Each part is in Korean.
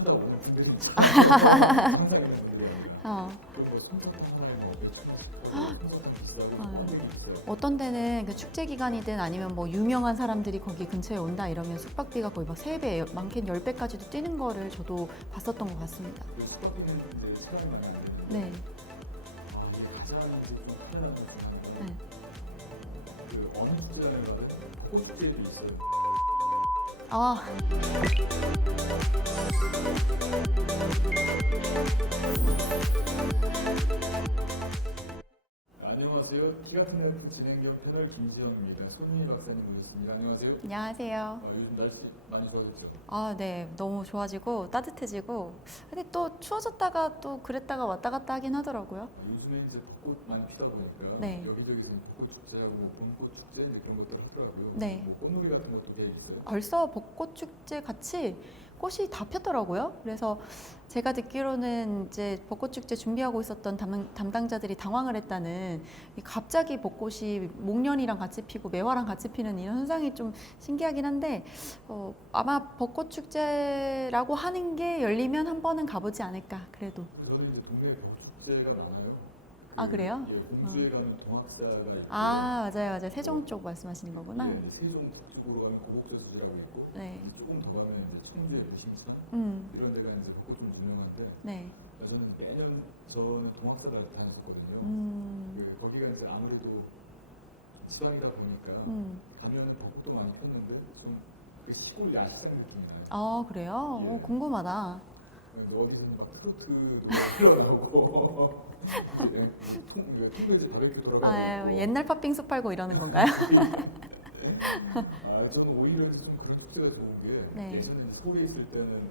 하다 보는 분들이 있잖아요. 항상 있는 분들이 어. 그뭐 손잡고 하나에 뭐 매출 손잡고 비싸고 뭐 되게 비싸요. 어떤 데는 그 축제 기간이든 아니면 뭐 유명한 사람들이 거기 근처에 온다 이러면 숙박비가 거의 막 3배, 많게는 10배까지도 뛰는 거를 저도 봤었던 것 같습니다. 그 숙박비는 이제 차량이 많이 안 되는데 네. 이게 가장 이제 좀 편안한 것 같은 네. 그 어느 축제라는 거는 벚꽃 축제도 있어요. 아, 안녕하세요. 티 같은 래프 진행 겸 패널 김지영입니다. 손미 박사님 모셨습니다. 안녕하세요. 안녕하세요. 요즘 날씨 많이 좋아졌죠? 아, 네. 너무 좋아지고 따뜻해지고. 근데 또 추워졌다가 또 그랬다가 왔다 갔다 하긴 하더라고요. 요즘에 이제 벚꽃 많이 피다 보니까 네. 여기저기서 벚꽃 축제하고 뭐 봄꽃 축제 이제 그런 것들 하더라고요. 네. 뭐 꽃놀이 같은 것도 계획 있어요? 벌써 벚꽃 축제 같이 꽃이 다 폈더라고요. 그래서 제가 듣기로는 이제 벚꽃 축제 준비하고 있었던 담당자들이 당황을 했다는, 이 갑자기 벚꽃이 목련이랑 같이 피고 매화랑 같이 피는 이런 현상이 좀 신기하긴 한데, 아마 벚꽃 축제라고 하는 게 열리면 한 번은 가보지 않을까. 그래도. 저는 이제 동네에 벚 축제가 많아요. 아, 그래요? 예, 공주에 가면 동학사가 있고 아, 맞아요, 맞아요. 세종 쪽 말씀하시는 거구나. 네, 세종 저쪽으로 가면 고곡저수지라고 있고 네. 조금 더 가면 이제 청주의 무신천 이런 데가 이제 벚꽃 좀 유명한데 네. 저는 매년 저는 동학사를 다녔었거든요. 거기가 이제 아무래도 좀 지방이다 보니까 가면은 벚꽃도 많이 폈는데 좀 그 시골 야시장 느낌이 나요. 아, 그래요? 예. 궁금하다. 어디서는 막 트로트도 흘러나오고 우리가 통돼지 바베큐 돌아가고 아, 옛날 팥빙수 팔고 이러는 건가요? 저는 오히려 이제 좀 그런 축제가 좋은 게 네. 예전에 서울에 있을 때는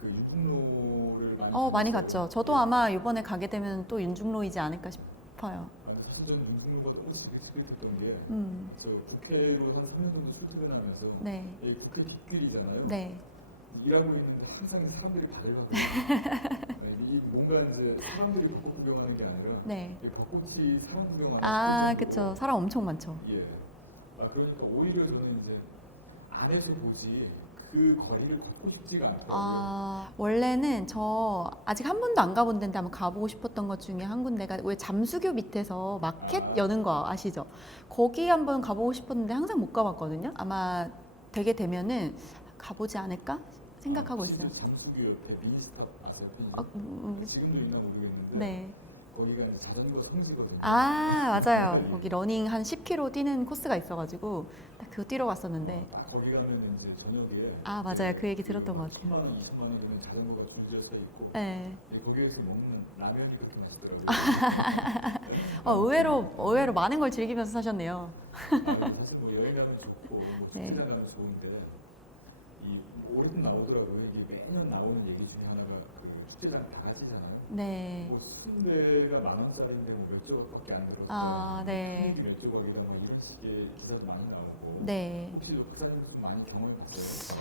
그 윤풍로를 많이 많이 갔었어요. 갔죠. 저도 아마 이번에 가게 되면 또 윤중로이지 않을까 싶어요. 사실 저는 윤풍로가 너무 지긋지긋했던 게 음, 저 국회로 한 3년 정도 출퇴근하면서 네. 이 국회 뒷길이잖아요. 네. 일하고 있는데 항상 사람들이 바들바들 이 뭔가 이제 사람들이 벚꽃 구경하는 게 아니라 네. 이 벚꽃이 사람 구경하는 아, 축제죠. 그쵸. 사람 엄청 많죠. 예. 그러니까 오히려 저는 이제 안에서 보지 그 거리를 걷고 싶지가 않더라고요. 아, 원래는 저 아직 한 번도 안 가본 데인데 한번 가보고 싶었던 것 중에 한 군데가 왜 잠수교 밑에서 마켓 여는 거 아시죠? 거기 한번 가보고 싶었는데 항상 못 가봤거든요. 아마 되게 되면은 가보지 않을까 생각하고 있어요. 잠수교 옆에 미니스탑 아세요? 지금도 있나 모르겠는데 네. 거기가 이제 자전거 성지거든요. 아, 맞아요. 네. 거기 러닝 한 10km 뛰는 코스가 있어가지고 딱 그거 뛰러 갔었는데. 거기 가면 이제 저녁에 아, 맞아요. 그 얘기 들었던 것 같아요. 10만 원, 20만 원 되면 자전거가 줄지어 서 있고 네. 거기에서 먹는 라면이 그렇게 맛있더라고요. 의외로 많은 걸 즐기면서 사셨네요. 사실 뭐 여행 가면 좋고 뭐 네. 축제장 가면 좋은데 이 올해도 나오더라고요. 이게 매년 나오는 얘기 중에 하나가 그 축제장 바가지잖아요. 네. 뭐 순대가 10,000원짜리인데 뭐 몇 조각밖에 안 들어서 아, 네. 몇 조각이다 뭐 이런 식의 기사도 많이 나오고 네. 혹시 박사님 좀 많이 경험해 봤어요?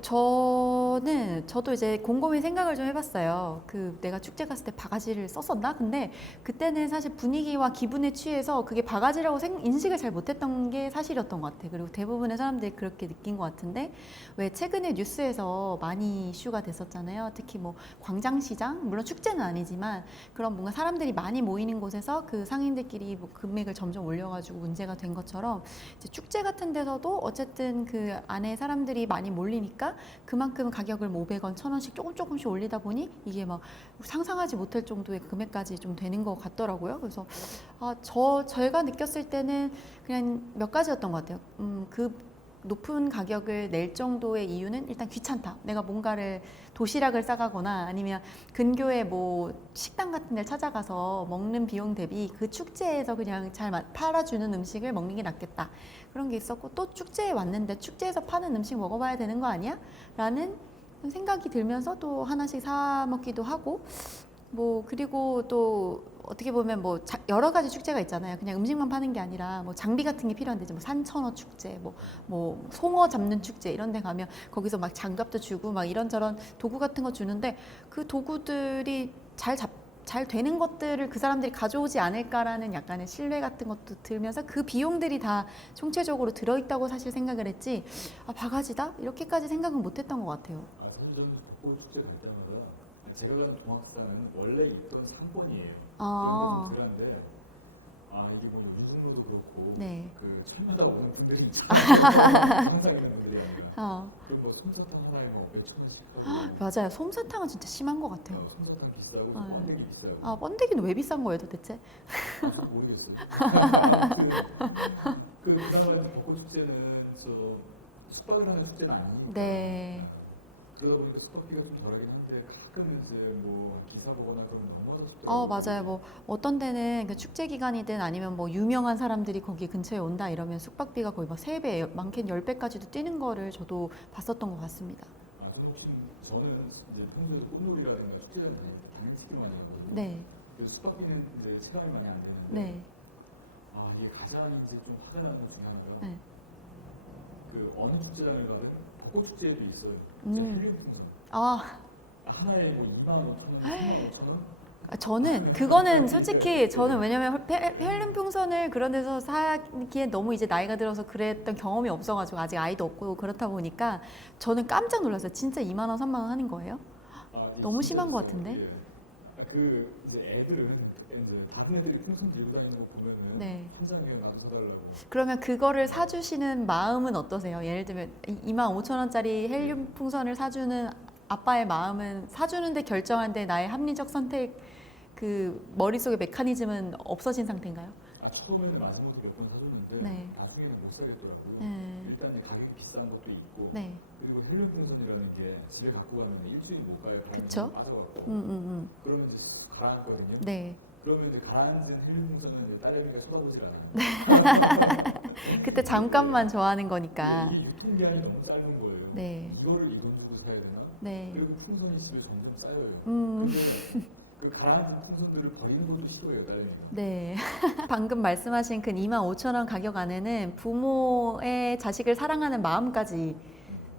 저도 이제 곰곰이 생각을 좀 해봤어요. 내가 축제 갔을 때 바가지를 썼었나? 근데 그때는 사실 분위기와 기분에 취해서 그게 바가지라고 인식을 잘 못했던 게 사실이었던 것 같아요. 그리고 대부분의 사람들이 그렇게 느낀 것 같은데, 왜 최근에 뉴스에서 많이 이슈가 됐었잖아요. 특히 뭐 광장시장, 물론 축제는 아니지만 그런 뭔가 사람들이 많이 모이는 곳에서 그 상인들끼리 뭐 금액을 점점 올려가지고 문제가 된 것처럼, 이제 축제 같은 데서도 어쨌든 그 안에 사람들이 많이 몰리니까 그만큼 가격을 뭐 500원, 1000원씩 조금씩 올리다 보니 이게 막 상상하지 못할 정도의 금액까지 좀 되는 것 같더라고요. 그래서 제가 느꼈을 때는 그냥 몇 가지였던 것 같아요. 그 높은 가격을 낼 정도의 이유는 일단 귀찮다. 내가 뭔가를 도시락을 싸가거나 아니면 근교에 뭐 식당 같은 데 찾아가서 먹는 비용 대비 그 축제에서 그냥 잘 팔아주는 음식을 먹는 게 낫겠다. 그런 게 있었고, 또 축제에 왔는데 축제에서 파는 음식 먹어봐야 되는 거 아니야? 라는 생각이 들면서 또 하나씩 사 먹기도 하고, 뭐 그리고 또 어떻게 보면 뭐 여러 가지 축제가 있잖아요. 그냥 음식만 파는 게 아니라 뭐 장비 같은 게 필요한데, 뭐 산천어 축제, 뭐 송어 잡는 축제 이런 데 가면 거기서 막 장갑도 주고 막 이런저런 도구 같은 거 주는데, 그 도구들이 잘 되는 것들을 그 사람들이 가져오지 않을까라는 약간의 신뢰 같은 것도 들면서 그 비용들이 다 총체적으로 들어있다고 사실 생각을 했지, 바가지다? 이렇게까지 생각은 못했던 것 같아요. 사실 저는 벚꽃 축제 갈 때마다 제가 가는 동학사는 원래 있던 상권이에요. 아. 그런데 좀 들었는데 이게 뭐 윤석로도 그렇고 네. 그 철마다 오는 분들이 있잖아요. 항상 있는 분들이 아니라. 그뭐 솜사탕 하나에 뭐 몇천 원씩 하고. 맞아요. 솜사탕은 진짜 심한 것 같아요. 솜사탕 비싸고 네. 번데기 비싸요. 번데기는 왜 비싼 거예요, 도대체? 모르겠어요. 그나마 벚꽃 축제는 저 숙박을 하는 축제는 아니니까. 네. 그러다 보니까 숙박비가 좀 덜하긴 한데 가끔 이제 뭐 기사 보거나 그러면 너무 더 싶더라고요. 맞아요. 뭐 어떤 데는 그 축제 기간이든 아니면 뭐 유명한 사람들이 거기 근처에 온다 이러면 숙박비가 거의 막 3배, 많게는 10배까지도 뛰는 거를 저도 봤었던 것 같습니다. 저는 이제 평소에도 꽃놀이라든가 축제장 다닐 때 당일치기를 많이 하거든요. 네. 그 숙박비는 이제 체감이 많이 안 되는데. 네. 이게 가장 이제 좀 화가 나는 것 중에 하나가 네. 그 어느 축제장을 가든 벚꽃 축제에도 있어요. 헬륨 풍선. 하나에 뭐 25,000원, 35,000원? 저는 그거는 솔직히 저는 왜냐면 헬륨 풍선을 그런 데서 사기엔 너무 이제 나이가 들어서 그랬던 경험이 없어가지고 아직 아이도 없고 그렇다 보니까 저는 깜짝 놀랐어요. 진짜 2만 원, 3만 원 하는 거예요? 너무 심한 것 같은데? 그 이제 애들은 이제 다른 애들이 풍선 들고 다니는 거 보면은 네. 한 장이에요. 나도 사달라고. 그러면 그거를 사주시는 마음은 어떠세요? 예를 들면 2만 5천 원짜리 헬륨 풍선을 사주는 아빠의 마음은 사주는데 결정한데 나의 합리적 선택 그 머릿속의 메커니즘은 없어진 상태인가요? 처음에는 마지막으로 몇 번 사줬는데 네. 나중에는 못 사겠더라고요. 네. 일단 이제 가격이 비싼 것도 있고 네. 그리고 헬륨 풍선이라는 게 집에 갖고 가면 일주일 못 가요. 그쵸? 빠져갖고 그러면 이제 가라앉거든요. 네. 그러면 이제 가라앉은 헬륨 풍선은 이제 딸내미가 쳐다보질 않아요. 그때 잠깐만 좋아하는 거니까. 이게 유통기한이 너무 짧은 거예요. 네. 이거를 이 돈 주고 사야 되나? 네. 그리고 풍선이 집에 점점 쌓여요. 근데 그 가라앉은 풍선들을 버리는 것도 싫어해요, 딸내미가. 네. 방금 말씀하신 그 2만 5천 원 가격 안에는 부모의 자식을 사랑하는 마음까지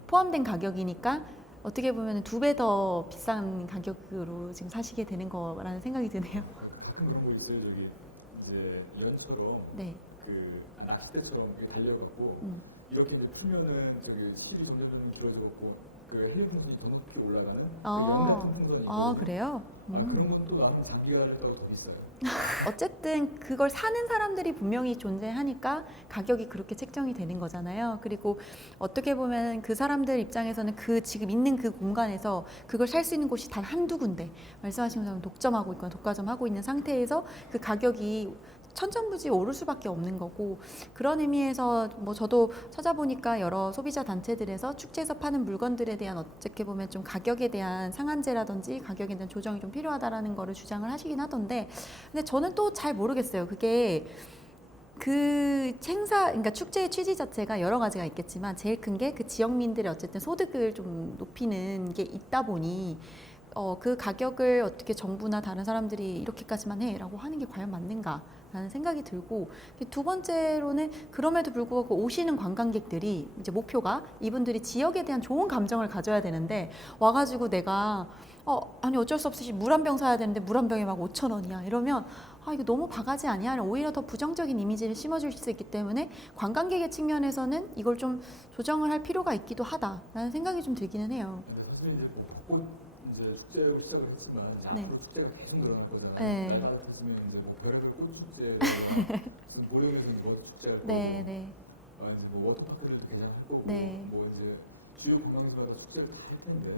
포함된 가격이니까 어떻게 보면 2배 더 비싼 가격으로 지금 사시게 되는 거라는 생각이 드네요. 가끔 그런 거 있어요. 저기 이제 연처럼 네. 그 낚싯대처럼 이렇게 달려갖고 이렇게 이제 풀면은 저기 실이 점점 길어지고 그 헬륨 풍선이 더 높이 올라가는 그 연 같은 풍선이 있거든요. 그래요? 그런 것도 나름 장비가 달렸다고 더 비싸요. 어쨌든 그걸 사는 사람들이 분명히 존재하니까 가격이 그렇게 책정이 되는 거잖아요. 그리고 어떻게 보면 그 사람들 입장에서는 그 지금 있는 그 공간에서 그걸 살 수 있는 곳이 단 한두 군데, 말씀하신 것처럼 독점하고 있거나 독과점하고 있는 상태에서 그 가격이 천정부지 오를 수밖에 없는 거고, 그런 의미에서 뭐 저도 찾아보니까 여러 소비자 단체들에서 축제에서 파는 물건들에 대한 어떻게 보면 좀 가격에 대한 상한제라든지 가격에 대한 조정이 좀 필요하다라는 거를 주장을 하시긴 하던데, 근데 저는 또 잘 모르겠어요. 그게 그 행사, 그러니까 축제의 취지 자체가 여러 가지가 있겠지만 제일 큰 게 그 지역민들의 어쨌든 소득을 좀 높이는 게 있다 보니 그 가격을 어떻게 정부나 다른 사람들이 이렇게까지만 해라고 하는 게 과연 맞는가 라는 생각이 들고, 두 번째로는 그럼에도 불구하고 오시는 관광객들이 이제 목표가 이분들이 지역에 대한 좋은 감정을 가져야 되는데 와가지고 내가 아니 어쩔 수 없이 물 한 병 사야 되는데 물 한 병에 막 5,000원이야 이러면 이거 너무 바가지 아니야? 오히려 더 부정적인 이미지를 심어줄 수 있기 때문에 관광객의 측면에서는 이걸 좀 조정을 할 필요가 있기도 하다라는 생각이 좀 들기는 해요. 사실 이제 뭐 벚꽃 이제 축제로 시작을 했지만 이제 네. 앞으로 축제가 계속 늘어날 거잖아요. 네. 날 따라붙으면 이제 뭐 별의별 꽃 축제, 무슨 보령에서는 뭐 축제가 있고, 네, 네. 이제 뭐 워터파크들도 괜찮을 거고, 네. 뭐 이제 주요 관광지마다 축제를 다 할 텐데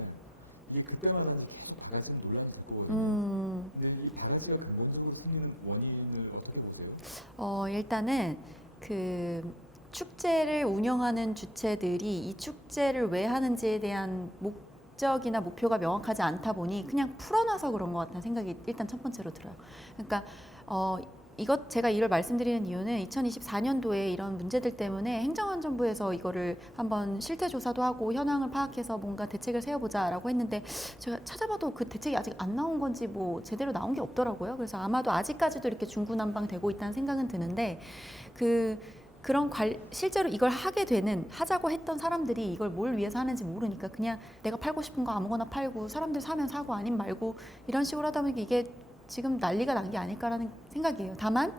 이게 그때마다 이제 계속 바가지는 논란이 될 거거든요. 근데 이 바가지가 근본적으로 생기는 원인을 어떻게 보세요? 일단은 그 축제를 운영하는 주체들이 이 축제를 왜 하는지에 대한 목적이나 목표가 명확하지 않다 보니 그냥 풀어놔서 그런 것 같다는 생각이 일단 첫 번째로 들어요. 그러니까 제가 이걸 말씀드리는 이유는 2024년도에 이런 문제들 때문에 행정안전부에서 이거를 한번 실태 조사도 하고 현황을 파악해서 뭔가 대책을 세워보자라고 했는데 제가 찾아봐도 그 대책이 아직 안 나온 건지 뭐 제대로 나온 게 없더라고요. 그래서 아마도 아직까지도 이렇게 중구난방되고 있다는 생각은 드는데 실제로 이걸 하자고 했던 사람들이 이걸 뭘 위해서 하는지 모르니까 그냥 내가 팔고 싶은 거 아무거나 팔고 사람들 사면 사고 아닌 말고 이런 식으로 하다 보니까 이게 지금 난리가 난 게 아닐까라는 생각이에요. 다만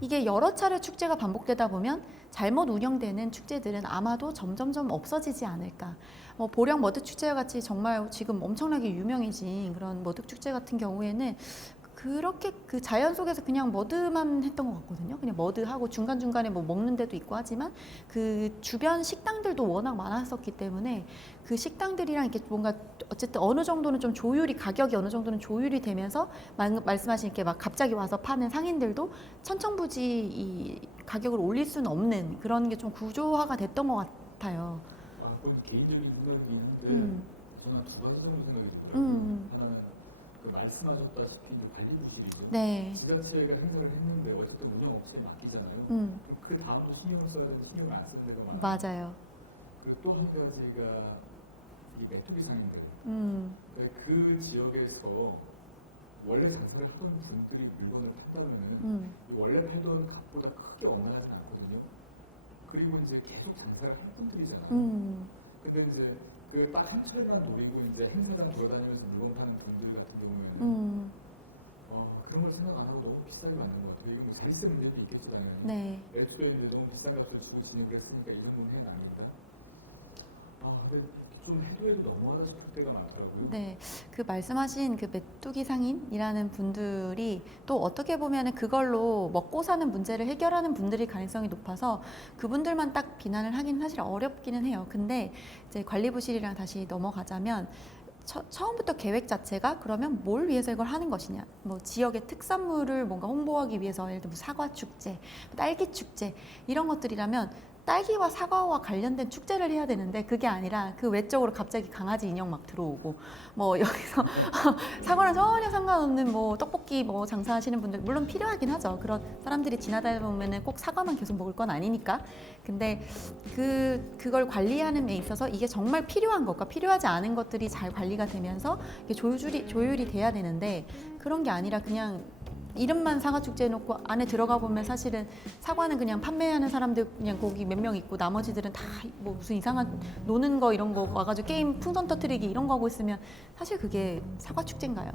이게 여러 차례 축제가 반복되다 보면 잘못 운영되는 축제들은 아마도 점점점 없어지지 않을까. 뭐 보령 머드 축제와 같이 정말 지금 엄청나게 유명해진 그런 머드 축제 같은 경우에는 그렇게 그 자연 속에서 그냥 머드만 했던 것 같거든요. 그냥 머드하고 중간중간에 뭐 먹는 데도 있고 하지만 그 주변 식당들도 워낙 많았었기 때문에 그 식당들이랑 이렇게 뭔가 어쨌든 어느 정도는 좀 조율이 가격이 어느 정도는 조율이 되면서 말씀하신 이렇게 막 갑자기 와서 파는 상인들도 천천부지 이 가격을 올릴 수는 없는 그런 게 좀 구조화가 됐던 것 같아요. 아, 그건 개인적인 생각이 있는데 저는 두 가지 정도 생각이 들더라고요. 하나는 그 말씀하셨다시피 이제 관리부실이죠. 네. 지자체가 행사를 했는데 어쨌든 운영업체에 맡기잖아요. 그럼 그 다음도 신경을 써야 되는데 신경을 안 쓰는 데가 많아요. 맞아요. 그리고 또 한 가지가 이 메뚜기 상인들. 그러니까 그 지역에서 원래 장사를 하던 분들이 물건을 판다면은 원래 팔던 값보다 크게 원만하지 않거든요. 그리고 이제 계속 장사를 할 분들이잖아요. 근데 이제 그 딱 한 철만 노리고 이제 행사장 돌아다니면서 물건 파는 분들 같은 경우에는 그런 걸 생각 안 하고 너무 비싸게 만든 것 같아요. 이건 뭐 자릿세 문제도 있겠지 당연히. 네. 애초에 이제 너무 비싼 값을 주고 진입을 했으니까 이 정도는 해 납니다. 근데 좀 해도 너무하다 싶을 때가 많더라고요. 네, 그 말씀하신 그 메뚜기 상인이라는 분들이 또 어떻게 보면은 그걸로 먹고 사는 문제를 해결하는 분들일 가능성이 높아서 그분들만 딱 비난을 하긴 사실 어렵기는 해요. 근데 이제 관리부실이랑 다시 넘어가자면 처음부터 계획 자체가 그러면 뭘 위해서 이걸 하는 것이냐, 뭐 지역의 특산물을 뭔가 홍보하기 위해서 예를 들면 사과 축제, 딸기 축제 이런 것들이라면 딸기와 사과와 관련된 축제를 해야 되는데 그게 아니라 그 외적으로 갑자기 강아지 인형 막 들어오고 뭐 여기서 사과랑 전혀 상관없는 뭐 떡볶이 뭐 장사하시는 분들 물론 필요하긴 하죠. 그런 사람들이 지나다니다 보면은 꼭 사과만 계속 먹을 건 아니니까. 근데 그걸 관리하는 데 있어서 이게 정말 필요한 것과 필요하지 않은 것들이 잘 관리가 되면서 이게 조율이 돼야 되는데 그런 게 아니라 그냥 이름만 사과축제 해놓고 안에 들어가 보면 사실은 사과는 그냥 판매하는 사람들 그냥 거기 몇 명 있고 나머지들은 다 뭐 무슨 이상한 노는 거 이런 거 와가지고 게임 풍선 터트리기 이런 거 하고 있으면 사실 그게 사과축제인가요?